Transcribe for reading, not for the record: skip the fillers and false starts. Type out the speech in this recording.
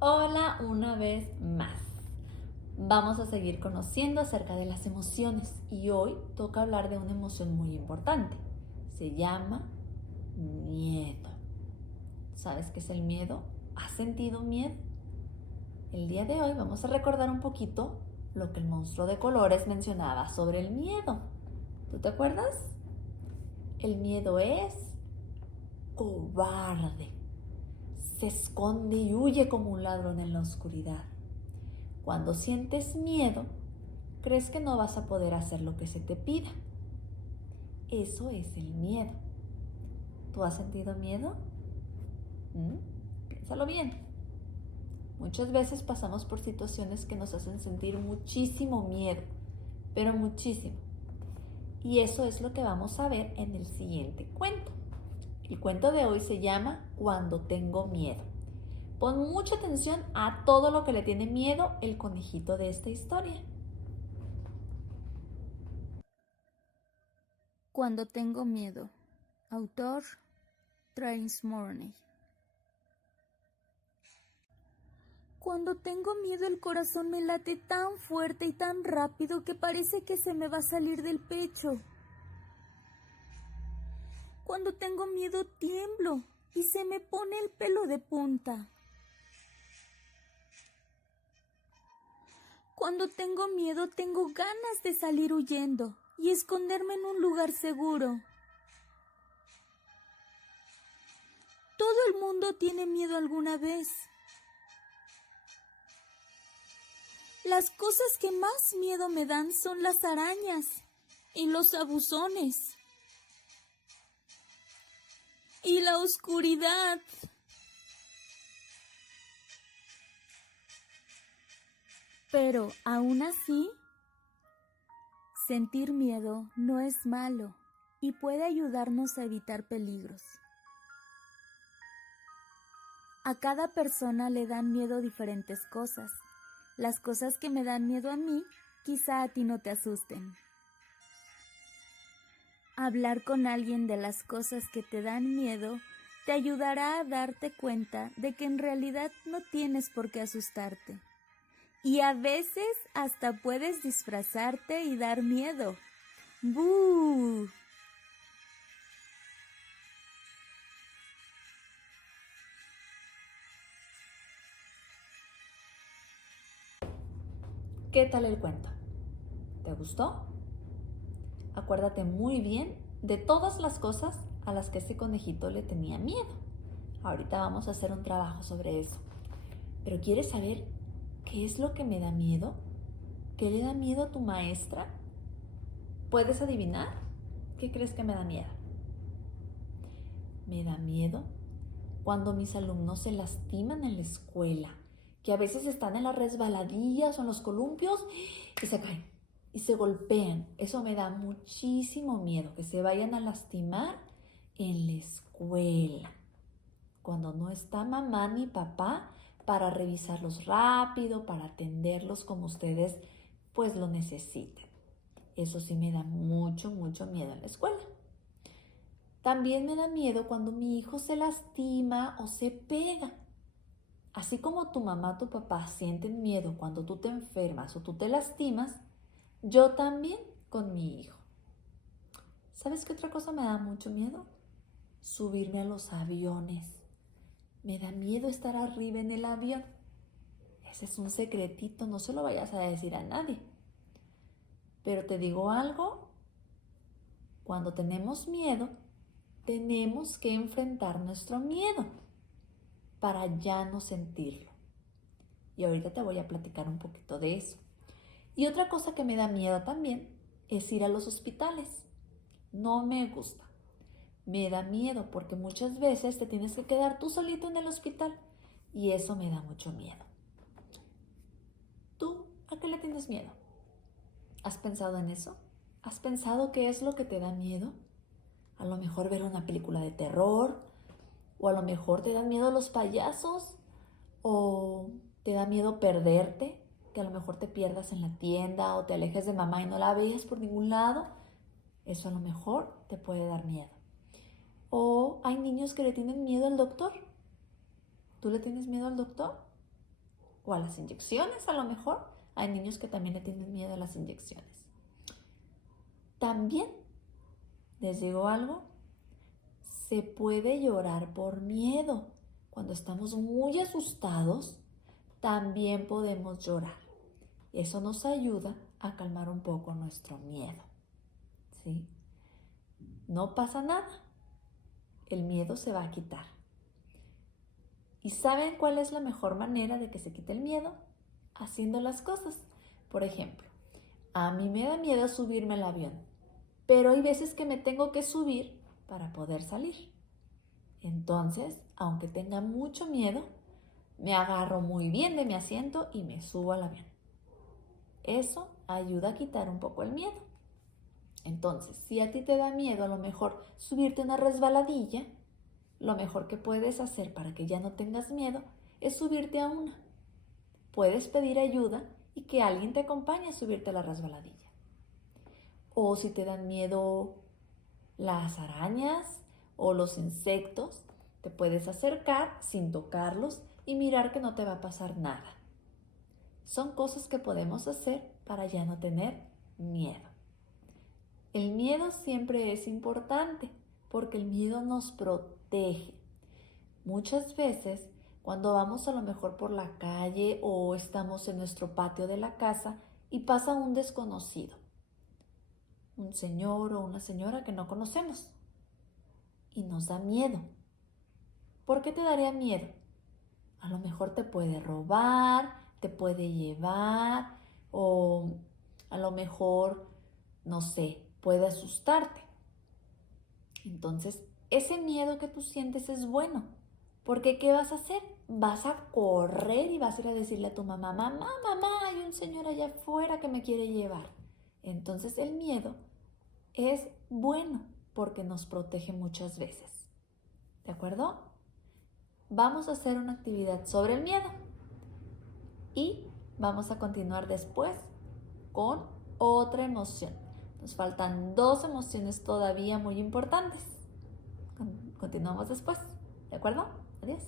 Hola una vez más. Vamos a seguir conociendo acerca de las emociones y hoy toca hablar de una emoción muy importante. Se llama miedo. ¿Sabes qué es el miedo? ¿Has sentido miedo? El día de hoy vamos a recordar un poquito lo que el monstruo de colores mencionaba sobre el miedo. ¿Tú te acuerdas? El miedo es cobarde. Se esconde y huye como un ladrón en la oscuridad. Cuando sientes miedo, crees que no vas a poder hacer lo que se te pida. Eso es el miedo. ¿Tú has sentido miedo? Piénsalo bien. Muchas veces pasamos por situaciones que nos hacen sentir muchísimo miedo, pero muchísimo. Y eso es lo que vamos a ver en el siguiente cuento. El cuento de hoy se llama Cuando tengo miedo. Pon mucha atención a todo lo que le tiene miedo el conejito de esta historia. Cuando tengo miedo. Autor Travis Morney. Cuando tengo miedo el corazón me late tan fuerte y tan rápido que parece que se me va a salir del pecho. Cuando tengo miedo tiemblo y se me pone el pelo de punta. Cuando tengo miedo tengo ganas de salir huyendo y esconderme en un lugar seguro. Todo el mundo tiene miedo alguna vez. Las cosas que más miedo me dan son las arañas y los abusones y la oscuridad. Pero aún así, sentir miedo no es malo y puede ayudarnos a evitar peligros. A cada persona le dan miedo diferentes cosas. Las cosas que me dan miedo a mí, quizá a ti no te asusten. Hablar con alguien de las cosas que te dan miedo te ayudará a darte cuenta de que en realidad no tienes por qué asustarte. Y a veces hasta puedes disfrazarte y dar miedo. ¡Bú! ¿Qué tal el cuento? ¿Te gustó? Acuérdate muy bien de todas las cosas a las que ese conejito le tenía miedo. Ahorita vamos a hacer un trabajo sobre eso. Pero ¿quieres saber qué es lo que me da miedo? ¿Qué le da miedo a tu maestra? ¿Puedes adivinar? ¿Qué crees que me da miedo? Me da miedo cuando mis alumnos se lastiman en la escuela, que a veces están en las resbaladillas o en los columpios y se caen y se golpean. Eso me da muchísimo miedo, que se vayan a lastimar en la escuela. Cuando no está mamá ni papá para revisarlos rápido, para atenderlos como ustedes pues lo necesiten. Eso sí me da mucho, mucho miedo en la escuela. También me da miedo cuando mi hijo se lastima o se pega. Así como tu mamá o tu papá sienten miedo cuando tú te enfermas o tú te lastimas, yo también con mi hijo. ¿Sabes qué otra cosa me da mucho miedo? Subirme a los aviones. Me da miedo estar arriba en el avión. Ese es un secretito, no se lo vayas a decir a nadie. Pero te digo algo, cuando tenemos miedo, tenemos que enfrentar nuestro miedo para ya no sentirlo. Y ahorita te voy a platicar un poquito de eso. Y otra cosa que me da miedo también es ir a los hospitales. No me gusta. Me da miedo porque muchas veces te tienes que quedar tú solito en el hospital y eso me da mucho miedo. ¿Tú a qué le tienes miedo? ¿Has pensado en eso? ¿Has pensado qué es lo que te da miedo? A lo mejor ver una película de terror, o a lo mejor te dan miedo los payasos, o te da miedo perderte, que a lo mejor te pierdas en la tienda o te alejes de mamá y no la veas por ningún lado. Eso a lo mejor te puede dar miedo. O hay niños que le tienen miedo al doctor. ¿Tú le tienes miedo al doctor? o a las inyecciones a lo mejor. Hay niños que también le tienen miedo a las inyecciones. También, les digo algo, se puede llorar por miedo. Cuando estamos muy asustados, también podemos llorar. Eso nos ayuda a calmar un poco nuestro miedo, ¿sí? No pasa nada. El miedo se va a quitar. ¿Y saben cuál es la mejor manera de que se quite el miedo? Haciendo las cosas. Por ejemplo, a mí me da miedo subirme al avión, pero hay veces que me tengo que subir para poder salir. Entonces, aunque tenga mucho miedo, me agarro muy bien de mi asiento y me subo al avión. Eso ayuda a quitar un poco el miedo. Entonces, si a ti te da miedo a lo mejor subirte una resbaladilla, lo mejor que puedes hacer para que ya no tengas miedo es subirte a una. Puedes pedir ayuda y que alguien te acompañe a subirte a la resbaladilla. O si te dan miedo las arañas o los insectos, te puedes acercar sin tocarlos y mirar que no te va a pasar nada. Son cosas que podemos hacer para ya no tener miedo. El miedo siempre es importante porque el miedo nos protege. Muchas veces, cuando vamos a lo mejor por la calle o estamos en nuestro patio de la casa y pasa un desconocido, un señor o una señora que no conocemos y nos da miedo. ¿Por qué te daría miedo? A lo mejor te puede robar, te puede llevar o a lo mejor, no sé, puede asustarte. Entonces, ese miedo que tú sientes es bueno, porque ¿qué vas a hacer? Vas a correr y vas a ir a decirle a tu mamá, mamá, hay un señor allá afuera que me quiere llevar. Entonces el miedo es bueno porque nos protege muchas veces. ¿De acuerdo? Vamos a hacer una actividad sobre el miedo y vamos a continuar después con otra emoción. Nos faltan 2 emociones todavía muy importantes. Continuamos después, ¿de acuerdo? Adiós.